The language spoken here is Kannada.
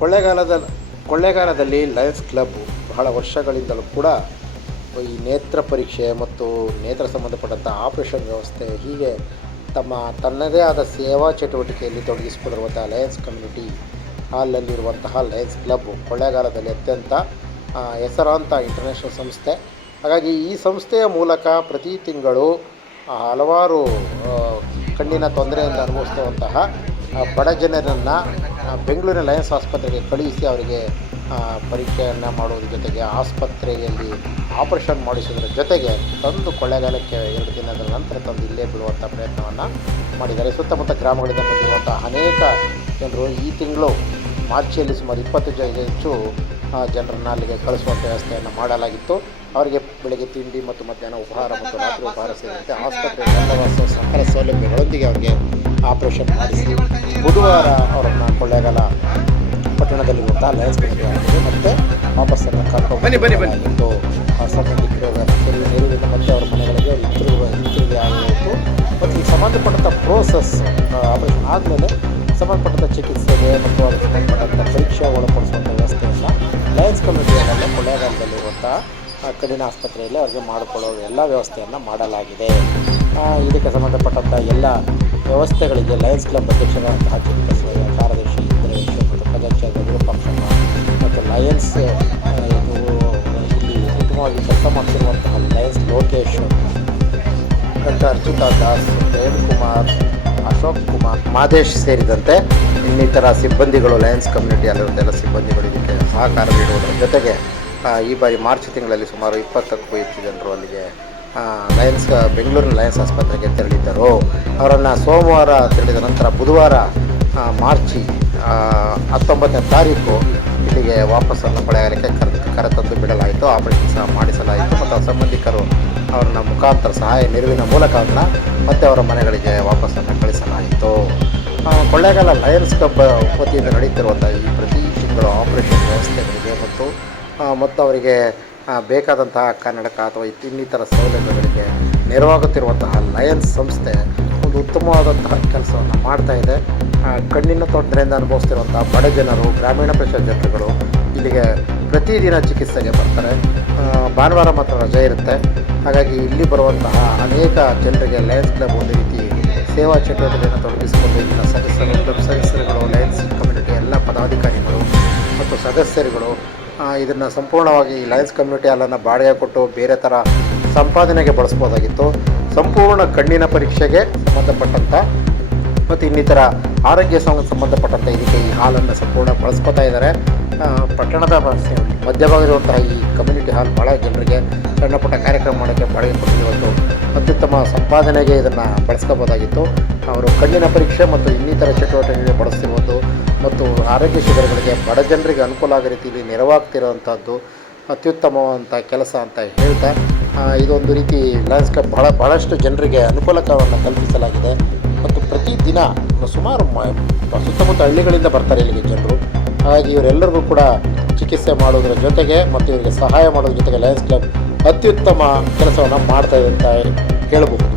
ಕೊಳ್ಳೇಗಾಲದ ಕೊಳ್ಳೆಗಾಲದಲ್ಲಿ ಲಯನ್ಸ್ ಕ್ಲಬ್ ಬಹಳ ವರ್ಷಗಳಿಂದಲೂ ಕೂಡ ಈ ನೇತ್ರ ಪರೀಕ್ಷೆ ಮತ್ತು ನೇತ್ರ ಸಂಬಂಧಪಟ್ಟಂಥ ಆಪರೇಷನ್ ವ್ಯವಸ್ಥೆ ಹೀಗೆ ತಮ್ಮ ತನ್ನದೇ ಆದ ಸೇವಾ ಚಟುವಟಿಕೆಯಲ್ಲಿ ತೊಡಗಿಸಿಕೊಂಡಿರುವಂಥ ಲಯನ್ಸ್ ಕಮ್ಯುನಿಟಿ ಹಾಲಲ್ಲಿರುವಂತಹ ಲಯನ್ಸ್ ಕ್ಲಬ್ ಕೊಳ್ಳೆಗಾಲದಲ್ಲಿ ಅತ್ಯಂತ ಹೆಸರಾಂತ ಇಂಟರ್ನ್ಯಾಷನಲ್ ಸಂಸ್ಥೆ. ಹಾಗಾಗಿ ಈ ಸಂಸ್ಥೆಯ ಮೂಲಕ ಪ್ರತಿ ತಿಂಗಳು ಹಲವಾರು ಕಣ್ಣಿನ ತೊಂದರೆಯಿಂದ ಅನುಭವಿಸುವಂತಹ ಬಡ ಜನರನ್ನು ಬೆಂಗಳೂರಿನ ಲಯನ್ಸ್ ಆಸ್ಪತ್ರೆಗೆ ಕಳುಹಿಸಿ ಅವರಿಗೆ ಪರೀಕ್ಷೆಯನ್ನು ಮಾಡೋದ್ರ ಜೊತೆಗೆ ಆಸ್ಪತ್ರೆಯಲ್ಲಿ ಆಪರೇಷನ್ ಮಾಡಿಸೋದ್ರ ಜೊತೆಗೆ ತಂದು ಕೊಳ್ಳೆಗಾಲಕ್ಕೆ ಎರಡು ದಿನದ ನಂತರ ತಂದು ಇಲ್ಲೇ ಬಿಡುವಂಥ ಪ್ರಯತ್ನವನ್ನು ಮಾಡಿದ್ದಾರೆ. ಸುತ್ತಮುತ್ತ ಗ್ರಾಮಗಳಿಂದ ಬಂದಿರುವಂಥ ಅನೇಕ ಜನರು ಈ ತಿಂಗಳು ಮಾರ್ಚಿಯಲ್ಲಿ ಸುಮಾರು ಇಪ್ಪತ್ತು ಜನ ಹೆಚ್ಚು ಜನರನ್ನು ಅಲ್ಲಿಗೆ ಕಳಿಸುವಂಥ ವ್ಯವಸ್ಥೆಯನ್ನು ಮಾಡಲಾಗಿತ್ತು. ಅವರಿಗೆ ಬೆಳಗ್ಗೆ ತಿಂಡಿ ಮತ್ತು ಮಧ್ಯಾಹ್ನ ಉಪಹಾರ ಮತ್ತು ರಾತ್ರಿ ಉಪಹಾರ ಸೇರಿದಂತೆ ಆಸ್ಪತ್ರೆ ಎಲ್ಲ ಸಕಲ ಸೌಲಭ್ಯಗಳೊಂದಿಗೆ ಅವರಿಗೆ ಆಪರೇಷನ್ ಮಾಡಿಸಿ. ಬುಧವಾರ ಅವರನ್ನು ಕೊಳ್ಳೇಗಾಲ ಪಟ್ಟಣದಲ್ಲಿರುವಂಥ ಲಯನ್ಸ್ ಆಗಿದೆ ಮತ್ತು ವಾಪಸ್ಸನ್ನು ಕರ್ಕೊಂಡು ಬನ್ನಿ, ಬನ್ನಿ, ಬನ್ನಿ. ಮತ್ತೆ ಅವರ ಮನೆಗಳಿಗೆ ಹಿಂತಿರುಗುವ ಹಿಂತಿರುಗಿ ಆಗಿತ್ತು ಮತ್ತು ಈ ಸಂಬಂಧಪಟ್ಟಂಥ ಪ್ರೋಸೆಸ್ ಆಪರೇಷನ್ ಆದಮೇಲೆ ಸಂಬಂಧಪಟ್ಟಂಥ ಚಿಕಿತ್ಸೆಗೆ ಮತ್ತು ಅದಕ್ಕೆ ಸಂಬಂಧಪಟ್ಟಂಥ ಪರೀಕ್ಷೆ ಒಳಪಡಿಸುವಂಥ ವ್ಯವಸ್ಥೆಯನ್ನು ಲಯನ್ಸ್ ಕಮಿಟಿಯಲ್ಲಿ ಕೊಳ್ಳೇಗಾಲದಲ್ಲಿರುವಂಥ ಕಡಿನ ಆಸ್ಪತ್ರೆಯಲ್ಲಿ ಅವರಿಗೆ ಮಾಡಿಕೊಳ್ಳೋ ಎಲ್ಲ ವ್ಯವಸ್ಥೆಯನ್ನು ಮಾಡಲಾಗಿದೆ. ಇದಕ್ಕೆ ಸಂಬಂಧಪಟ್ಟಂಥ ಎಲ್ಲ ವ್ಯವಸ್ಥೆಗಳಿಗೆ ಲಯನ್ಸ್ ಕ್ಲಬ್ ಅಧ್ಯಕ್ಷರಾದಂತಹ ಚಿಕಿತ್ಸೆಯ ಕಾರ್ಯದರ್ಶಿ ಇಂದ್ರೇಶ್ ಮತ್ತು ಪದಾಚಾರ್ಯ ವಿರೂಪಾಕ್ಷಮ್ಮ ಮತ್ತು ಲಯನ್ಸ್ ಇಲ್ಲಿ ಉತ್ತಮವಾಗಿ ಕೆಲಸ ಮಾಡ್ತಿರುವಂತಹ ಲಯನ್ಸ್ ಲೋಕೇಶ್, ಡಾಕ್ಟರ್ ಅರ್ಚಿತಾ ದಾಸ್ ಪ್ರೇಮ್ ಕುಮಾರ್ ಅಶೋಕ್ ಕುಮಾರ್, ಮಾದೇಶ್ ಸೇರಿದಂತೆ ಇನ್ನಿತರ ಸಿಬ್ಬಂದಿಗಳು ಲಯನ್ಸ್ ಕಮ್ಯುನಿಟಿ ಅಲ್ಲಿರುವಂಥ ಸಿಬ್ಬಂದಿಗಳು ಇದಕ್ಕೆ ಸಹಕಾರ ನೀಡುವುದರ ಜೊತೆಗೆ ಈ ಬಾರಿ ಮಾರ್ಚ್ ತಿಂಗಳಲ್ಲಿ ಸುಮಾರು ಇಪ್ಪತ್ತಕ್ಕೂ ಹೆಚ್ಚು ಜನರು ಅಲ್ಲಿಗೆ ಲಯನ್ಸ್ ಬೆಂಗಳೂರಿನ ಲಯನ್ಸ್ ಆಸ್ಪತ್ರೆಗೆ ತೆರಳಿದ್ದರು. ಅವರನ್ನು ಸೋಮವಾರ ತೆರಳಿದ ನಂತರ ಬುಧವಾರ ಮಾರ್ಚ್ ಆ, ಹತ್ತೊಂಬತ್ತನೇ ತಾರೀಕು ಇಲ್ಲಿಗೆ ವಾಪಸ್ಸನ್ನು ಪಡೆಯಲಿಕ್ಕೆ ಕರೆ ಕರೆತಂದು ಬಿಡಲಾಯಿತು. ಆಪರೇಷನ್ ಸಹ ಮಾಡಿಸಲಾಯಿತು ಮತ್ತು ಅವರ ಸಂಬಂಧಿಕರು ಅವರನ್ನ ಮುಖಾಂತರ ಸಹಾಯ ನೆರವಿನ ಮೂಲಕ ಅವ್ರನ್ನ ಮತ್ತೆ ಅವರ ಮನೆಗಳಿಗೆ ವಾಪಸ್ಸನ್ನು ಕಳಿಸಲಾಯಿತು. ಕೊಳ್ಳೇಗಾಲ ಲಯನ್ಸ್ ಕ್ಲಬ್ ವತಿಯಿಂದ ನಡೆಯುತ್ತಿರುವಂಥ ಈ ಪ್ರತಿ ತಿಂಗಳು ಆಪರೇಷನ್ ವ್ಯವಸ್ಥೆಗಳಿಗೆ ಮತ್ತು ಆ, ಮತ್ತು ಅವರಿಗೆ ಬೇಕಾದಂತಹ ಕನ್ನಡಕ ಅಥವಾ ಇನ್ನಿತರ ಸೌಲಭ್ಯಗಳಿಗೆ ನೆರವಾಗುತ್ತಿರುವಂತಹ ಲಯನ್ಸ್ ಸಂಸ್ಥೆ ಒಂದು ಉತ್ತಮವಾದಂತಹ ಕೆಲಸವನ್ನು ಮಾಡ್ತಾ ಇದೆ. ಕಣ್ಣಿನ ತೊಂದರೆಯಿಂದ ಅನುಭವಿಸ್ತಿರುವಂಥ ಬಡ ಜನರು, ಗ್ರಾಮೀಣ ಪ್ರದೇಶದ ಜನರುಗಳು ಇಲ್ಲಿಗೆ ಪ್ರತಿದಿನ ಚಿಕಿತ್ಸೆಗೆ ಬರ್ತಾರೆ. ಭಾನುವಾರ ಮಾತ್ರ ರಜೆ ಇರುತ್ತೆ. ಹಾಗಾಗಿ ಇಲ್ಲಿ ಬರುವಂತಹ ಅನೇಕ ಜನರಿಗೆ ಲಯನ್ಸ್ ಕ್ಲಬ್ ಒಂದು ರೀತಿ ಸೇವಾ ಚಟುವಟಿಕೆಯನ್ನು ತೊಡಗಿಸಿಕೊಂಡು ಇಲ್ಲಿನ ಸದಸ್ಯರು, ಕ್ಲಬ್ ಸದಸ್ಯರುಗಳು, ಲಯನ್ಸ್ ಕಮ್ಯುನಿಟಿ ಎಲ್ಲ ಪದಾಧಿಕಾರಿಗಳು ಮತ್ತು ಸದಸ್ಯರುಗಳು ಇದನ್ನು ಸಂಪೂರ್ಣವಾಗಿ ಈ ಲಯನ್ಸ್ ಕಮ್ಯುನಿಟಿ ಹಾಲನ್ನು ಬಾಡಿಗೆ ಕೊಟ್ಟು ಬೇರೆ ಥರ ಸಂಪಾದನೆಗೆ ಬಳಸ್ಬೋದಾಗಿತ್ತು. ಸಂಪೂರ್ಣ ಕಣ್ಣಿನ ಪರೀಕ್ಷೆಗೆ ಸಂಬಂಧಪಟ್ಟಂಥ ಮತ್ತು ಇನ್ನಿತರ ಆರೋಗ್ಯ ಸಂಬಂಧಪಟ್ಟಂಥ ಇದಕ್ಕೆ ಈ ಹಾಲನ್ನು ಸಂಪೂರ್ಣ ಬಳಸ್ಕೊತಾ ಇದ್ದಾರೆ. ಪಟ್ಟಣದ ಮಧ್ಯಭಾಗದಲ್ಲಿರುವಂತಹ ಈ ಕಮ್ಯುನಿಟಿ ಹಾಲ್ ಭಾಳ ಜನರಿಗೆ ಸಣ್ಣ ಪುಟ್ಟ ಕಾರ್ಯಕ್ರಮ ಮಾಡೋಕ್ಕೆ ಬಾಡಿಗೆ ಕೊಟ್ಟಿರುವುದು ಅತ್ಯುತ್ತಮ ಸಂಪಾದನೆಗೆ ಇದನ್ನು ಬಳಸ್ಕೋಬೋದಾಗಿತ್ತು. ಅವರು ಕಣ್ಣಿನ ಪರೀಕ್ಷೆ ಮತ್ತು ಇನ್ನಿತರ ಚಟುವಟಿಕೆಗಳಿಗೆ ಬಳಸ್ತಿರುವುದು ಮತ್ತು ಆರೋಗ್ಯ ಶಿಬಿರಗಳಿಗೆ ಬಡ ಜನರಿಗೆ ಅನುಕೂಲ ಆಗೋ ರೀತಿಯಲ್ಲಿ ನೆರವಾಗ್ತಿರೋವಂಥದ್ದು ಅತ್ಯುತ್ತಮವಾದಂಥ ಕೆಲಸ ಅಂತ ಹೇಳ್ತಾ ಇದೊಂದು ರೀತಿ ಲಯನ್ಸ್ ಕ್ಲಬ್ ಬಹಳ ಭಾಳಷ್ಟು ಜನರಿಗೆ ಅನುಕೂಲಕರವನ್ನು ಕಲ್ಪಿಸಲಾಗಿದೆ. ಮತ್ತು ಪ್ರತಿದಿನ ಸುಮಾರು ಸುತ್ತಮುತ್ತ ಹಳ್ಳಿಗಳಿಂದ ಬರ್ತಾರೆ ಇಲ್ಲಿಗೆ ಜನರು. ಹಾಗಾಗಿ ಇವರೆಲ್ಲರಿಗೂ ಕೂಡ ಚಿಕಿತ್ಸೆ ಮಾಡೋದ್ರ ಜೊತೆಗೆ ಮತ್ತು ಇವರಿಗೆ ಸಹಾಯ ಮಾಡೋದ್ರ ಜೊತೆಗೆ ಲಯನ್ಸ್ ಕ್ಲಬ್ ಅತ್ಯುತ್ತಮ ಕೆಲಸವನ್ನು ಮಾಡ್ತಾ ಇದೆ ಅಂತ ಹೇಳಬಹುದು.